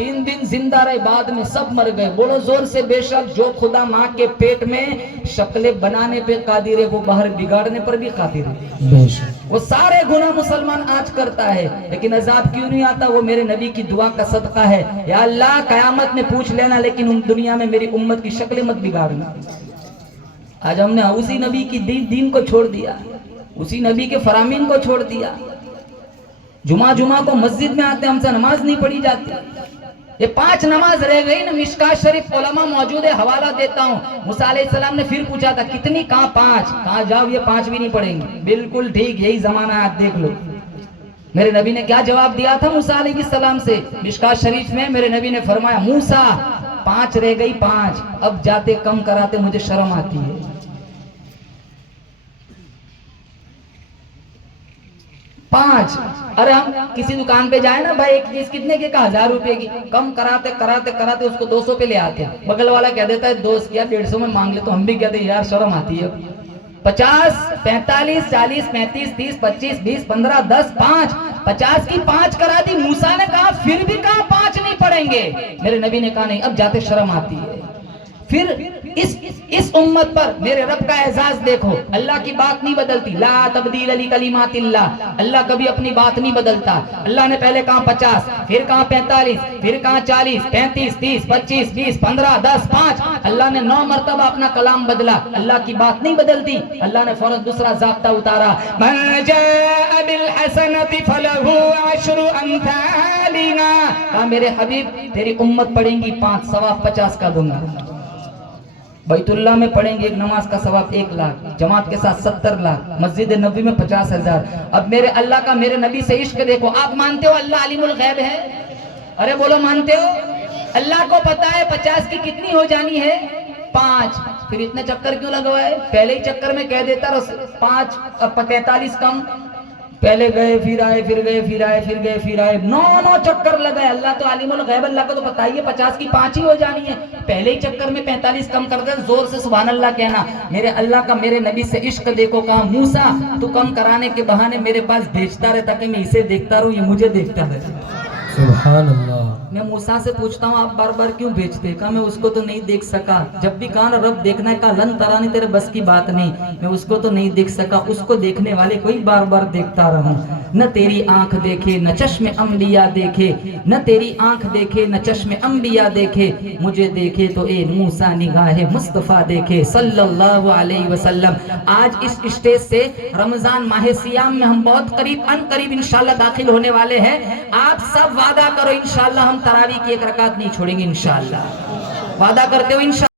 3 दिन जिंदा रहे, बाद में सब मर गए। बोलो जोर से बेशक जो खुदा माँ के पेट में शक्लें बनाने पे कादिर है, वो बाहर बिगाड़ने पर भी कादिर है। वो सारे गुनाह मुसलमान आज करता है, लेकिन अजाब क्यों नहीं आता? वो मेरे नबी की दुआ का सदका है। या अल्लाह कयामत में पूछ लेना, लेकिन दुनिया में मेरी उम्मत की शक्लें मत बिगाड़ना। आज हमने उसी नबी की दीन को छोड़ दिया, उसी नबी के फरामीन को छोड़ दिया। जुमा को मस्जिद में आते, हमसे नमाज नहीं पढ़ी जाती। ये 5 नमाज रह गई ना। मिशकात शरीफ उलमा मौजूद है, हवाला देता हूँ। मूसा अलैहिस्सलाम ने फिर पूछा था कितनी, कहाँ 5? कहाँ जाओ ये 5 भी नहीं पढ़ेंगे। बिल्कुल ठीक, यही जमाना है, देख लो। मेरे नबी ने क्या जवाब दिया था मूसा अलैहिस्सलाम से? मिशकात शरीफ में मेरे नबी ने फरमाया, मूसा 5 रह गई, 5 अब जाते कम कराते, मुझे शर्म आती है। 5। अरे हम किसी दुकान पे जाए ना, भाई एक चीज कितने की? 1000 रुपए की। कम कराते कराते कराते उसको 200 पे ले आते हैं। बगल वाला कह देता है दोस्त यार 150 में मांग ले, तो हम भी कहते हैं यार शर्म आती है। 50, 45, 40, 35, 30, 25, 20, 15, 10, 5। 50 की 5 करा दी। मूसा ने कहा फिर भी कहा 5 नहीं पढ़ेंगे। मेरे नबी ने कहा नहीं, अब जाते शर्म आती है। फिर इस उम्मत पर मेरे रब का एजाज देखो। अल्लाह की बात नहीं बदलती। ला तब्दील अली कलिमातिल्लाह, अल्लाह कभी अपनी बात नहीं बदलता। अल्लाह ने पहले कहा 50, फिर कहा 45, फिर कहा 40, 35, 30, 25, 20, 15, 10, 5। अल्लाह ने 9 मरतबा अपना कलाम बदला। अल्लाह की बात नहीं बदलती। अल्लाह ने फौरन दूसरा ज़ाब्ता उतारा, मन जाअ बिल हसनति फलहु अशरु अम्सालिहा। कहा मेरे हबीब तेरी उम्मत पढ़ेंगी 5, सवाब 50 का दूंगा। बैतुल्लाह में पढ़ेंगे एक नमाज का सवाब 1 लाख, जमात के साथ 70 लाख, मस्जिद नबी में 50,000। अब मेरे अल्लाह का मेरे नबी से इश्क देखो। आप मानते हो अल्लाह अलीमुल गैब है? अरे बोलो मानते हो? अल्लाह को पता है 50 की कितनी हो जानी है, 5। फिर इतने चक्कर क्यों लगवाए? पहले ही चक्कर में कह देता 5, 45 कम। पहले गए फिर आए, फिर गए फिर आए, फिर गए फिर आए, 9 चक्कर लगाए। अल्लाह तो आलिमुल गैब, अल्लाह को तो पता ही है 50 की 5 ही हो जानी है। पहले ही चक्कर में 45 कम कर दे। जोर से सुभान अल्लाह कहना। मेरे अल्लाह का मेरे नबी से इश्क देखो। कहा मूसा तू कम कराने के बहाने मेरे पास भेजता रहता कि मैं इसे देखता रहूं, ये मुझे देखता रहता। सुभान अल्लाह। मैं मूसा से पूछता हूँ आप बार बार क्यों भेजते? कहा मैं उसको तो नहीं देख सका। जब भी कहा ना रब देखना है, कहा लन तरानी तेरे बस की बात नहीं, मैं उसको तो नहीं देख सका। उसको देखने वाले को ही बार बार देखता रहूं। न तेरी आंख देखे न चश्मे अंबिया देखे, न तेरी आंख देखे न चश्मे अंबिया देखे, मुझे देखे तो ए मूसा निगाहे मुस्तफा देखे सल्लल्लाहु अलैहि वसल्लम। आज इस स्टेज से रमजान माह सियाम में हम बहुत करीब अनकरीब इंशाल्लाह दाखिल होने वाले हैं। आप सब वादा करो इंशाल्लाह हम तरावी की 1 रकात नहीं छोड़ेंगे इंशाल्लाह। वादा करते हो इंशाल्लाह?